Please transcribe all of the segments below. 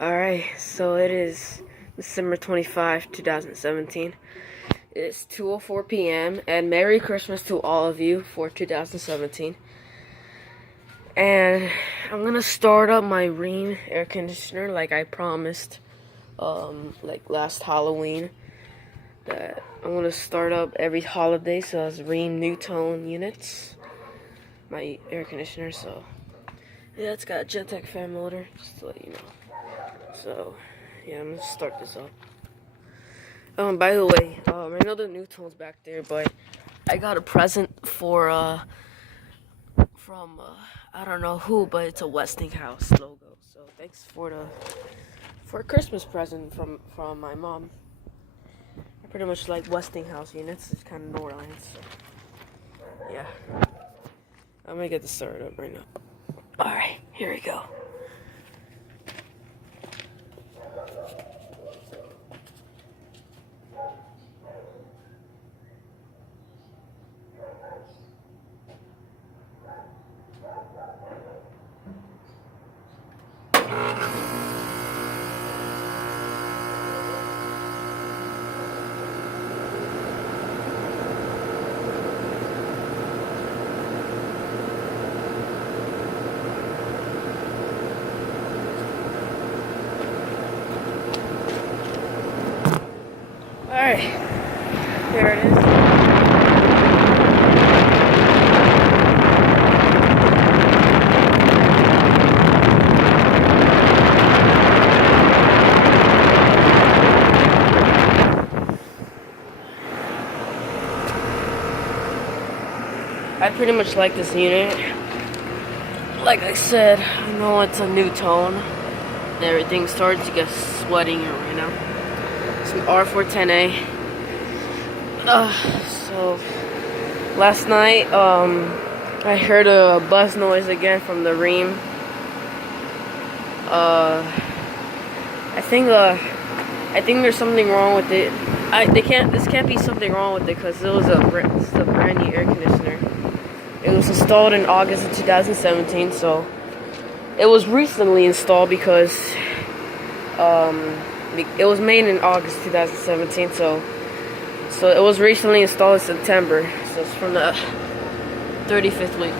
Alright, so it is December 25, 2017. It's 2:04 p.m. and Merry Christmas to all of you for 2017. And I'm gonna start up my Rheem air conditioner like I promised, like last Halloween. That I'm gonna start up every holiday, so it's Rheem NuTone units, my air conditioner. So yeah, it's got a Gentex fan motor, just to let you know. So yeah, I'm gonna start this up. By the way, I know the NuTone's back there, but I got a present for from I don't know who, but it's a Westinghouse logo. So thanks for a Christmas present from my mom. I pretty much like Westinghouse units. It's kind of North Lines. So yeah, I'm gonna get this started up right now. All right, here we go. Alright, there it is. I pretty much like this unit. Like I said, I know it's a NuTone and everything starts to get sweating right now. Some R410A. So last night I heard a buzz noise again from the Rheem. I think there's something wrong with it. This can't be something wrong with it because it was a brand new air conditioner. It was installed in August of 2017, so it was recently installed because it was made in August 2017, so it was recently installed in September, so it's from the 35th week.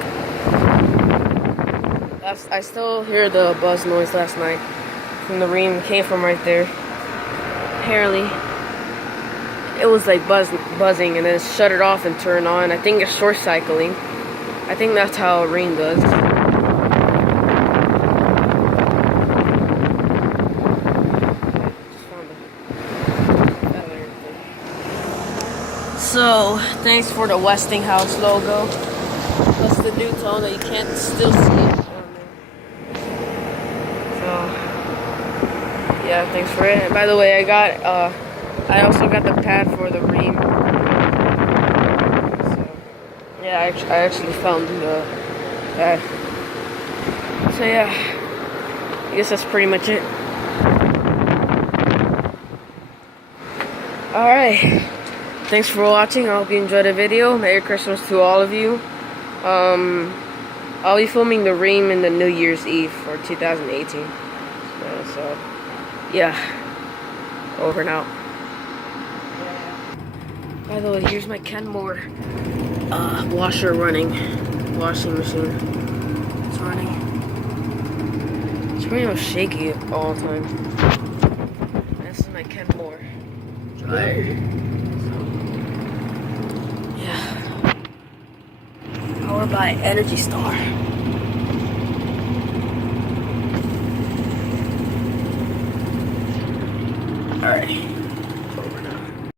I still hear the buzz noise last night from the Rheem. It came from right there. Apparently, it was like buzzing and then it shut it off and turned on. I think it's short cycling. I think that's how a Rheem does. So, thanks for the Westinghouse logo. That's the NuTone that you can't still see it on there. So, yeah, thanks for it. And by the way, I also got the pad for the Rheem. So, yeah, I actually found the pad. So yeah, I guess that's pretty much it. Alright. Thanks for watching. I hope you enjoyed the video. Merry Christmas to all of you. I'll be filming the Rheem in the New Year's Eve for 2018. So yeah. Over and out. By the way, here's my Kenmore washing machine. It's running. It's pretty much shaky all the time. This is my Kenmore dryer. Powered by Energy Star. Alright.